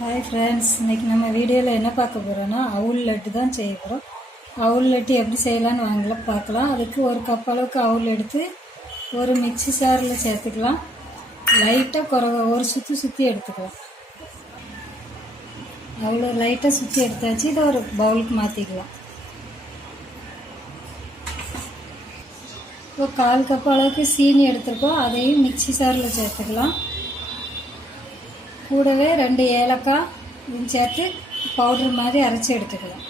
Hi friends, இன்றைக்கி நம்ம வீடியோவில் என்ன பார்க்க போகிறோன்னா அவுல் லட்டு தான் செய்ய போகிறோம். அவுல் லட்டு எப்படி செய்யலான்னு வாங்கலாம் பார்க்கலாம். அதுக்கு ஒரு கப் அளவுக்கு அவுல் எடுத்து ஒரு மிக்சி ஜாரில் சேர்த்துக்கலாம். லைட்டாக ஒரு சுற்றி எடுத்துக்கலாம். அவ்வளோ லைட்டாக சுற்றி எடுத்தாச்சு. இதை ஒரு பவுலுக்கு மாற்றிக்கலாம். இப்போ 1/4 கப் அளவுக்கு சீனி எடுத்துருக்கோம். அதையும் மிக்சி ஜாரில் சேர்த்துக்கலாம். கூடவே 2 ஏலக்காய் இதையும் சேர்த்து பவுடர் மாதிரி அரைச்சி எடுத்துக்கலாம்.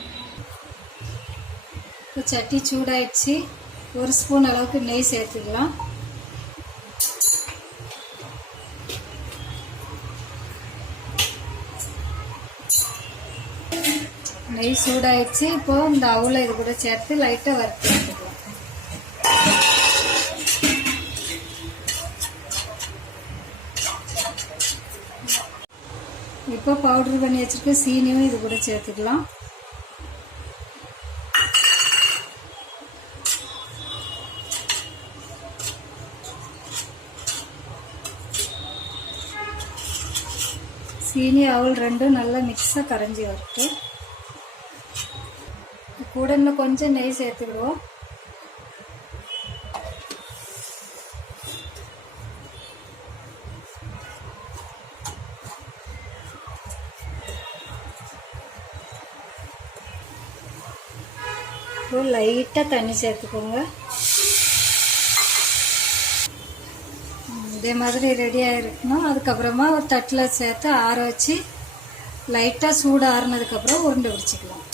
இப்போ சட்டி சூடாயிடுச்சு. 1 ஸ்பூன் அளவுக்கு நெய் சேர்த்துக்கலாம். நெய் சூடாயிடுச்சு. இப்போது இந்த அவுலை இது கூட சேர்த்து லைட்டாக வறுத்து எடுத்துக்கலாம். இப்போ பவுடர் பண்ணி வச்சுருக்க சீனியும் இது கூட சேர்த்துக்கலாம். சீனி அவுல் ரெண்டும் நல்லா மிக்ஸாக கரைஞ்சி வரட்டும். கூட இன்னும் கொஞ்சம் நெய் சேர்த்துக்கிடுவோம். லைட்டாக தண்ணி சேர்த்துக்கோங்க. இதே மாதிரி ரெடியாக இருக்கணும். அதுக்கப்புறமா ஒரு தட்டில் சேர்த்து ஆற வச்சு லைட்டாக சூடு ஆறுனதுக்கப்புறம் உருண்டை பிடிச்சிக்கலாம்.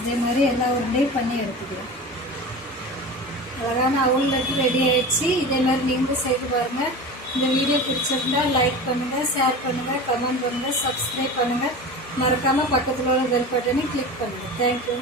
இதே மாதிரி எல்லா உருண்டையும் பண்ணி எடுத்துக்கலாம். அழகான அவுல் லட்டு ரெடி ஆயிடுச்சு. இதே மாதிரி நீங்களும் செய்து பாருங்கள். இந்த வீடியோ பிடிச்சிருந்தா லைக் பண்ணுங்கள், ஷேர் பண்ணுங்கள், கமெண்ட் பண்ணுங்கள், சப்ஸ்கிரைப் பண்ணுங்கள். மறக்காமல் பக்கத்தில் உள்ள பெல் பட்டனை கிளிக் பண்ணுங்கள். தேங்க்யூ.